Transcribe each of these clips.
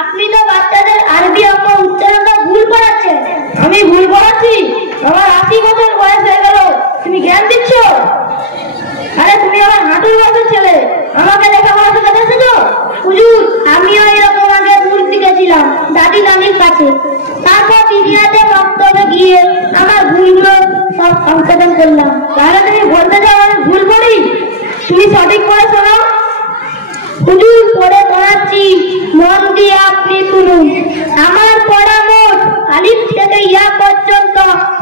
আপনি তো বাচ্চাদের আরবি অঙ্ক উচ্চারণটা ভুল করাচ্ছেন। আমি ভুল করাচ্ছি? আমার 80 বছর বয়স হয়ে গেল, তুমি জ্ঞান দিচ্ছ? আরে তুমি আমার হাঁটুর বয়সের ছেলে, আমাকে লেখাপড়া শেখাতে এসেছো? হুজুর, আমিও এরকম আগে ভুল শিখেছিলাম দাদি নানির কাছে। তারপর দিদিয়াতে বক্তব্যে গিয়ে আমার ভুলগুলো সব সংশোধন করলাম। তাহলে তুমি বলতে চাও আমি ভুল করি? তুমি সঠিক করে শোনো। হুজুর, পড়ে পড়াচ্ছি, মন দিয়ে আপনি শুনুন। আমার পড়া মোট আলিফ থেকে ইয়া পর্যন্ত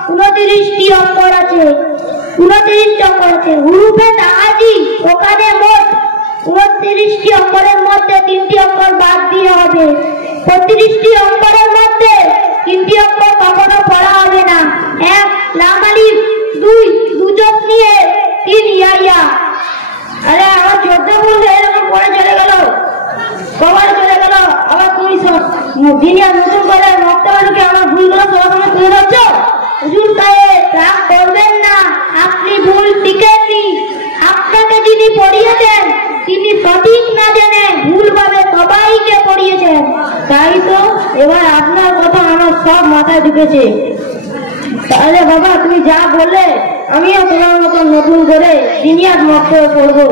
29টি অক্ষর আছে। 29টি অক্ষর আছে। হুরুফে তাহাজি ওখানে মোট 29টি অক্ষরের মধ্যে 3টি অক্ষর বাদ দিয়ে হবে। 35টি অক্ষরের মধ্যে 3টি অক্ষর কখনো পড়া হবে না। 1 লাম আলিফ, 2 দুজক নিয়ে, 3 ইয়া ইয়া। আরে আমার 14 ভুল এরকম পড়ে চলে গেল, কবার চলে গেল। আবার তুমি দিনিয়া নতুন করে বক্তব্যকে আমার ভুলগুলো সরাসরি তুলে ধরছ। হুজুর সাহেব, রাগ করবেন না, আপনি ভুল শিখেননি। আপনাকে যিনি পড়িয়েছেন তিনি সঠিক না জেনে ভুলভাবে সবাইকে পড়িয়েছেন। তাই তো এবার আপনার কথা আমার সব মাথায় ঢুকেছে। তাহলে বাবা, তুমি যা বললে আমিও তোমার মতন নতুন করে দিনিয়াত মক্তবে পড়বো।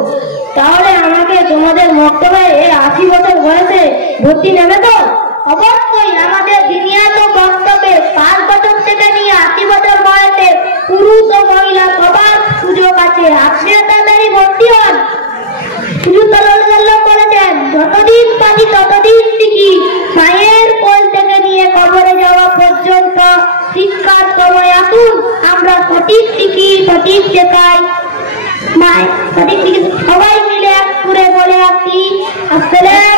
তাহলে আমাকে তোমাদের মক্তবে এই 80 বছর বয়সে ভর্তি নেবে তো? অবশ্যই। আমাদের দিনিয়াত মক্তবে 5 বছর থেকে নিয়ে 80 বছর বয়সে পুরুষ ও মহিলা সবার সুযোগ আছে। আপনি তাড়াতাড়ি ভর্তি হন। হুজুর সাল্লাল্লাহু আলাইহি ওয়াসাল্লাম বলেছেন, যতদিন পারি ততদিন শিখি। মায়ের কোল থেকে নিয়ে কবরে যাওয়া পর্যন্ত শিক্ষার সময় আসুন, আমরা সঠিক শিখি, সঠিক শেখাই। মায় সঠিক শিখি, সবাই মিলে এক সুরে বলে আসি, আসসালামু